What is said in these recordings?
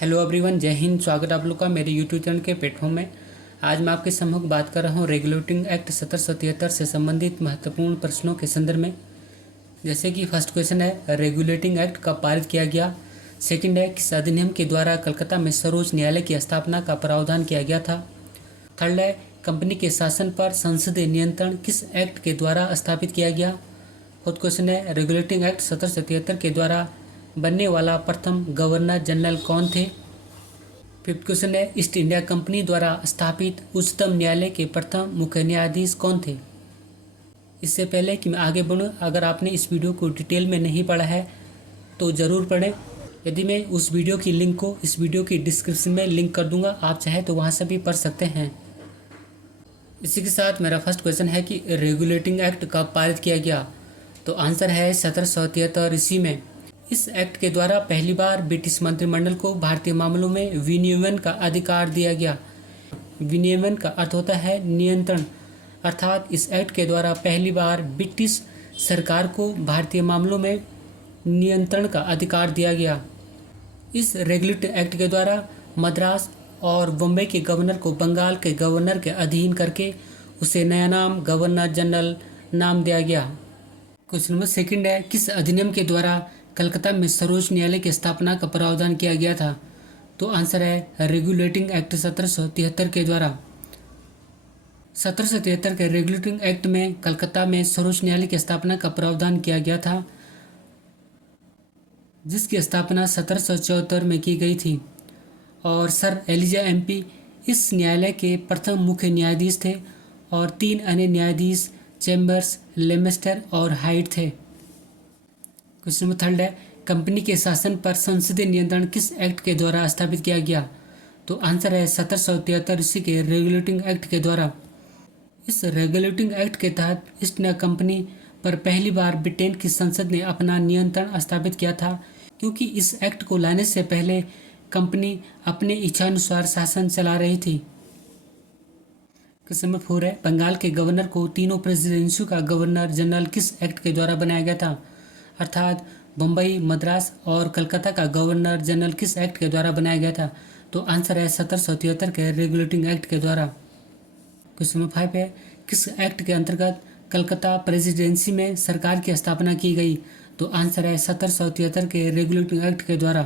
Hello everyone, जय हिंद। स्वागत आप लोग का मेरे यूट्यूब चैनल के प्लेटफॉर्म में। आज मैं आपके सम्मुख बात कर रहा हूँ रेगुलेटिंग एक्ट 1773 से संबंधित महत्वपूर्ण प्रश्नों के संदर्भ में। जैसे कि फर्स्ट क्वेश्चन है, रेगुलेटिंग एक्ट कब पारित किया गया। सेकंड है, किस अधिनियम के द्वारा कलकत्ता में सर्वोच्च न्यायालय की स्थापना का प्रावधान किया गया था। थर्ड है, कंपनी के शासन पर संसदीय नियंत्रण किस एक्ट के द्वारा स्थापित किया गया। फोर्थ क्वेश्चन है, रेगुलेटिंग एक्ट 1773 के द्वारा बनने वाला प्रथम गवर्नर जनरल कौन थे। फिफ्थ क्वेश्चन है, ईस्ट इंडिया कंपनी द्वारा स्थापित उच्चतम न्यायालय के प्रथम मुख्य न्यायाधीश कौन थे। इससे पहले कि मैं आगे बढ़ूं, अगर आपने इस वीडियो को डिटेल में नहीं पढ़ा है तो ज़रूर पढ़ें। यदि मैं उस वीडियो की लिंक को इस वीडियो की डिस्क्रिप्शन में लिंक कर दूंगा, आप चाहे तो वहां से भी पढ़ सकते हैं। इसी के साथ मेरा फर्स्ट क्वेश्चन है कि रेगुलेटिंग एक्ट कब पारित किया गया। तो आंसर है 1773 ईस्वी में। इस एक्ट के द्वारा पहली बार ब्रिटिश मंत्रिमंडल को भारतीय मामलों में विनियमन का अधिकार दिया गया। विनियमन का अर्थ होता है नियंत्रण, अर्थात इस एक्ट के द्वारा पहली बार ब्रिटिश सरकार को भारतीय मामलों में नियंत्रण का अधिकार दिया गया। इस रेगुलेटिंग एक्ट के द्वारा मद्रास और बम्बई के गवर्नर को बंगाल के गवर्नर के अधीन करके उसे नया नाम गवर्नर जनरल नाम दिया गया। क्वेश्चन नंबर सेकंड है, किस अधिनियम के द्वारा कलकत्ता में सर्वोच्च न्यायालय की स्थापना का प्रावधान किया गया था। तो आंसर है रेगुलेटिंग एक्ट 1773 के द्वारा। 1773 के रेगुलेटिंग एक्ट में कलकत्ता में सर्वोच्च न्यायालय की स्थापना का प्रावधान किया गया था, जिसकी स्थापना 1774 में की गई थी। और सर एलिजा एमपी इस न्यायालय के प्रथम मुख्य न्यायाधीश थे और 3 अन्य न्यायाधीश चैम्बर्स, लेमेस्टर और हाइट थे। क्वेश्चन नंबर थर्ड है, कंपनी के शासन पर संसदीय नियंत्रण किस एक्ट के द्वारा स्थापित किया गया। तो आंसर है 1773 ईस्वी के रेगुलेटिंग एक्ट के द्वारा। इस रेगुलेटिंग एक्ट के तहत ईस्ट इंडिया कंपनी पर पहली बार ब्रिटेन की संसद ने अपना नियंत्रण स्थापित किया था, क्योंकि इस एक्ट को लाने से पहले कंपनी अपने इच्छानुसार शासन चला रही थी। क्वेश्चन नंबर 4 है, बंगाल के गवर्नर को तीनों प्रेसिडेंसियों का गवर्नर जनरल किस एक्ट के द्वारा बनाया गया था। अर्थात बम्बई, मद्रास और कलकत्ता का गवर्नर जनरल किस एक्ट के द्वारा बनाया गया था। तो आंसर है 1773 के रेगुलेटिंग एक्ट के द्वारा। क्वेश्चन नंबर 5 है, किस एक्ट के अंतर्गत कलकत्ता प्रेसिडेंसी में सरकार की स्थापना की गई। तो आंसर है 1773 के रेगुलेटिंग एक्ट के द्वारा।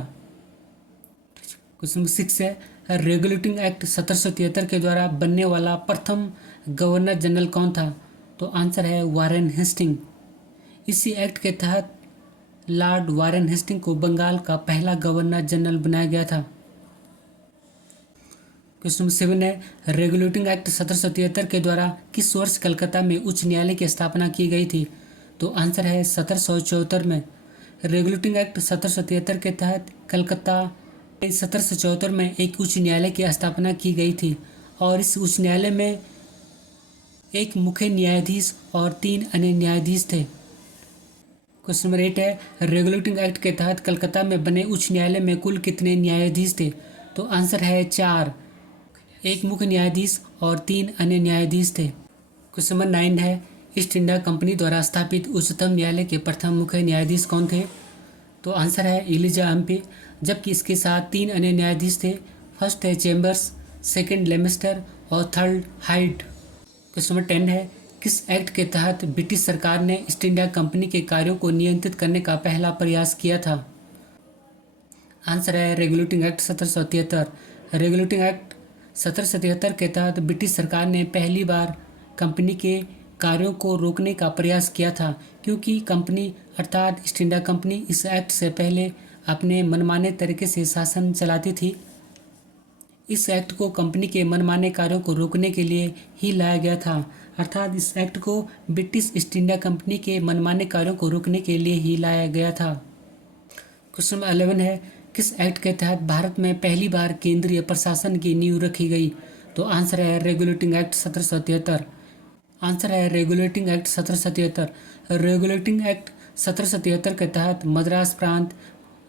क्वेश्चन नंबर 6 है, रेगुलेटिंग एक्ट 1773 के द्वारा बनने वाला प्रथम गवर्नर जनरल कौन था। तो आंसर है वारेन हेस्टिंग। इसी एक्ट के तहत लॉर्ड वारेन हेस्टिंग को बंगाल का पहला गवर्नर जनरल बनाया गया था। क्वेश्चन नंबर 7 है, रेगुलेटिंग एक्ट 1773 के द्वारा किस वर्ष कलकत्ता में उच्च न्यायालय की स्थापना की गई थी। तो आंसर है 1774 में। रेगुलेटिंग एक्ट 1773 के तहत कलकत्ता 1774 में एक उच्च न्यायालय की स्थापना की गई थी और इस उच्च न्यायालय में एक मुख्य न्यायाधीश और 3 अन्य न्यायाधीश थे। क्वेश्चन नंबर 8 है, रेगुलेटिंग एक्ट के तहत कलकत्ता में बने उच्च न्यायालय में कुल कितने न्यायाधीश थे। तो आंसर है 4, एक मुख्य न्यायाधीश और 3 अन्य न्यायाधीश थे। क्वेश्चन नंबर 9 है, ईस्ट इंडिया कंपनी द्वारा स्थापित उच्चतम न्यायालय के प्रथम मुख्य न्यायाधीश कौन थे। तो आंसर है एलिजा एमपी, जबकि इसके साथ 3 अन्य न्यायाधीश थे। फर्स्ट है चैम्बर्स, सेकंड लेमेस्टर और थर्ड हाइट। क्वेश्चन नंबर 10 है, किस एक्ट के तहत ब्रिटिश सरकार ने ईस्ट इंडिया कंपनी के कार्यों को नियंत्रित करने का पहला प्रयास किया था। आंसर है रेगुलेटिंग एक्ट 1773। रेगुलेटिंग एक्ट 1773 के तहत ब्रिटिश सरकार ने पहली बार कंपनी के कार्यों को रोकने का प्रयास किया था, क्योंकि कंपनी अर्थात ईस्ट इंडिया कंपनी इस एक्ट से पहले अपने मनमाने तरीके से शासन चलाती थी। इस एक्ट को कंपनी के मनमाने कार्यों को रोकने के लिए ही लाया गया था, अर्थात इस एक्ट को ब्रिटिश ईस्ट इंडिया कंपनी के मनमाने कार्यों को रोकने के लिए ही लाया गया था। क्वेश्चन नंबर 11 है, किस एक्ट के तहत भारत में पहली बार केंद्रीय प्रशासन की नींव रखी गई। तो आंसर है रेगुलेटिंग एक्ट 1773। आंसर है रेगुलेटिंग एक्ट 1773। रेगुलेटिंग एक्ट 1773 के तहत मद्रास प्रांत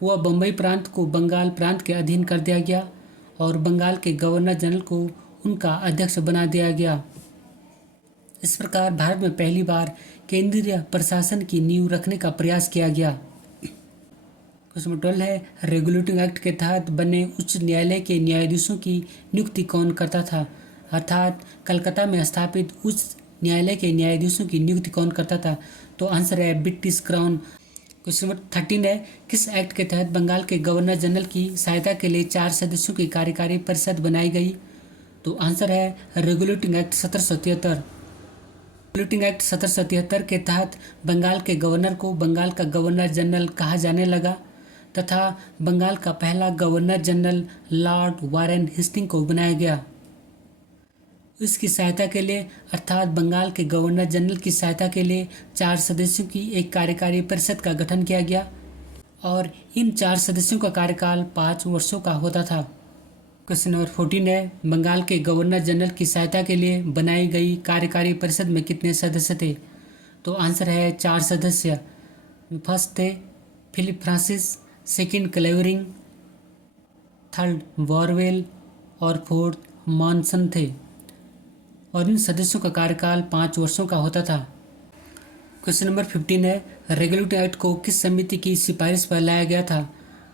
व बम्बई प्रांत को बंगाल प्रांत के अधीन कर दिया गया और बंगाल के गवर्नर जनरल को उनका अध्यक्ष बना दिया गया। इस प्रकार भारत में पहली बार केंद्रीय प्रशासन की नींव रखने का प्रयास किया गया। क्वेश्चन नंबर 12 है रेगुलेटिंग एक्ट के तहत बने उच्च न्यायालय के न्यायाधीशों की नियुक्ति कौन करता था। अर्थात कलकत्ता में स्थापित उच्च न्यायालय के न्यायाधीशों की नियुक्ति कौन करता था। तो आंसर है ब्रिटिश क्राउन। क्वेश्चन नंबर 13 है किस एक्ट के तहत बंगाल के गवर्नर जनरल की सहायता के लिए 4 सदस्यों की कार्यकारी परिषद बनाई गई। तो आंसर है रेगुलेटिंग एक्ट 1773। रेगुलेटिंग एक्ट 1773 के तहत बंगाल के गवर्नर को बंगाल का गवर्नर जनरल कहा जाने लगा तथा बंगाल का पहला governor general lord Warren Hastings को बनाया गया। इसकी सहायता के लिए अर्थात बंगाल के गवर्नर जनरल की सहायता के लिए 4 सदस्यों की एक कार्यकारी परिषद का गठन किया गया और इन 4 सदस्यों का कार्यकाल 5 वर्षों का होता था। क्वेश्चन नंबर 14 है बंगाल के गवर्नर जनरल की सहायता के लिए बनाई गई कार्यकारी परिषद में कितने सदस्य थे। तो आंसर है 4 सदस्य। फर्स्ट थे फिलिप फ्रांसिस, सेकंड क्लेवरिंग, थर्ड वॉरवेल और फोर्थ मॉनसन थे और इन सदस्यों का कार्यकाल 5 वर्षों का होता था। क्वेश्चन नंबर 15 है रेगुलेटिंग एक्ट को किस समिति की सिफारिश पर लाया गया था।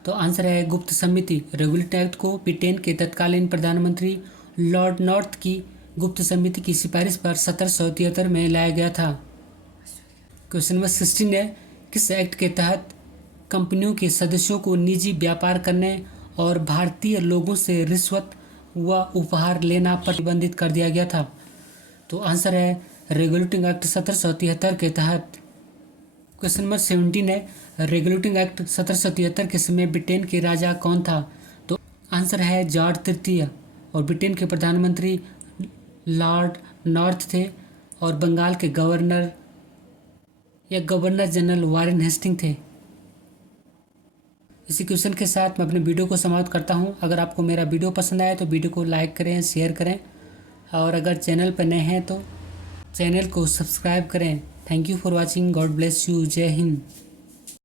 तो आंसर है गुप्त समिति। रेगुलेटिंग एक्ट को ब्रिटेन के तत्कालीन प्रधानमंत्री लॉर्ड नॉर्थ की गुप्त समिति की सिफारिश पर 1773 में लाया गया था। क्वेश्चन नंबर 16 है किस एक्ट के तहत कंपनियों के सदस्यों को निजी व्यापार करने और भारतीय लोगों से रिश्वत व उपहार लेना प्रतिबंधित कर दिया गया था। तो आंसर है रेगुलेटिंग एक्ट 1773 के तहत। क्वेश्चन नंबर 17 है रेगुलेटिंग एक्ट 1773 के समय ब्रिटेन के राजा कौन था। तो आंसर है जॉर्ज तृतीय और ब्रिटेन के प्रधानमंत्री लॉर्ड नॉर्थ थे और बंगाल के गवर्नर या गवर्नर जनरल वारेन हेस्टिंग थे। इसी क्वेश्चन के साथ मैं अपने वीडियो को समाप्त करता हूं। अगर आपको मेरा वीडियो पसंद आया तो वीडियो को लाइक करें, शेयर करें और अगर चैनल पर नए हैं तो चैनल को सब्सक्राइब करें। Thank you for watching. God bless you. जय हिंद।